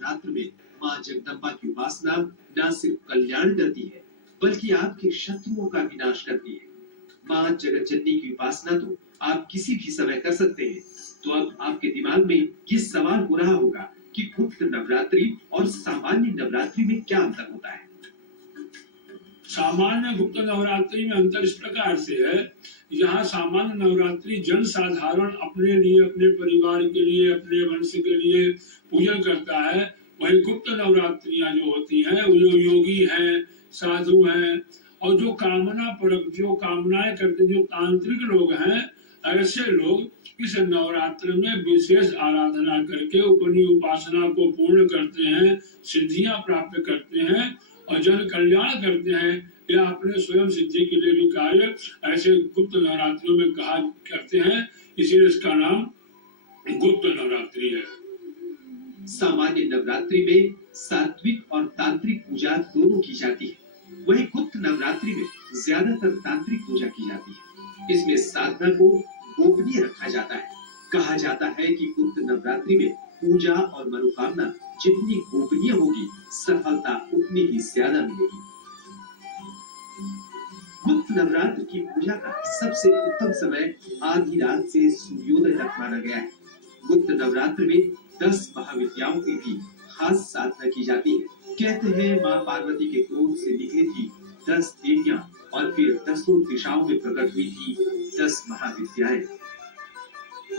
नवरात्र में माँ जगदम्बा की उपासना न सिर्फ कल्याण करती है बल्कि आपके शत्रुओं का विनाश करती है। माँ जगत जननी की उपासना तो आप किसी भी समय कर सकते हैं। तो अब आपके दिमाग में ये सवाल हो रहा होगा कि गुप्त नवरात्रि और सामान्य नवरात्रि में क्या अंतर होता है। सामान्य गुप्त नवरात्रि में अंतर इस प्रकार से है, यहाँ सामान्य नवरात्रि जन साधारण अपने लिए, अपने परिवार के लिए, अपने वंश के लिए पूजन करता है। वही गुप्त नवरात्रियां जो होती हैं वो जो योगी हैं, साधु हैं और जो कामना परक, जो कामनाएं करते, जो तांत्रिक लोग हैं, ऐसे लोग इस नवरात्र में विशेष आराधना करके अपनी उपासना को पूर्ण करते हैं, सिद्धियां प्राप्त करते हैं और जन कल्याण करते हैं या अपने स्वयं सिद्धि के लिए भी कार्य ऐसे गुप्त नवरात्रियों में कहा करते हैं, इसीलिए इसका नाम गुप्त नवरात्रि है। सामान्य नवरात्रि में सात्विक और तांत्रिक पूजा दोनों की जाती है, वहीं गुप्त नवरात्रि में ज्यादातर तांत्रिक पूजा की जाती है। इसमें साधना को गोपनीय रखा जाता है। कहा जाता है कि गुप्त नवरात्रि में पूजा और मनोकामना जितनी गोपनीय होगी, सफलता उतनी ही ज्यादा मिलेगी। गुप्त नवरात्र की पूजा का सबसे उत्तम समय आधी रात से सूर्योदय तक माना गया है। गुप्त नवरात्र में 10 महाविद्याओं की भी खास साधना की जाती है। कहते हैं माँ पार्वती के क्रोध से निकली थी 10 देवियां और फिर 10 दिशाओं में प्रकट हुई थी 10 महाविद्याएं।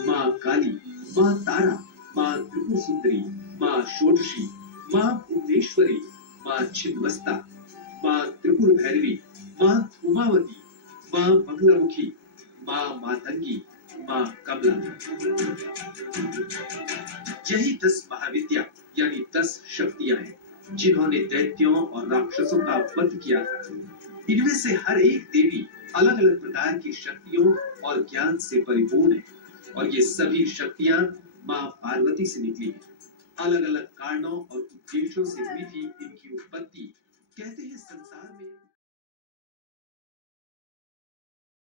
माँ काली, माँ तारा, माँ त्रिपुर सुंदरी, माँ षोडशी, माँ भुवनेश्वरी, माँ छिन्नमस्ता, माँ त्रिपुर भैरवी, माँ उमावती, माँ मंगलामुखी, माँ मातंगी, माँ कमला। यही 10 महाविद्या यानी 10 शक्तियां हैं जिन्होंने दैत्यों और राक्षसों का वध किया था। इनमें से हर एक देवी अलग अलग प्रकार की शक्तियों और ज्ञान से परिपूर्ण है और ये सभी शक्तियां माँ पार्वती से निकली हैं। अलग अलग कारणों और उद्देश्यों से हुई थी इनकी उत्पत्ति। कहते हैं संसार में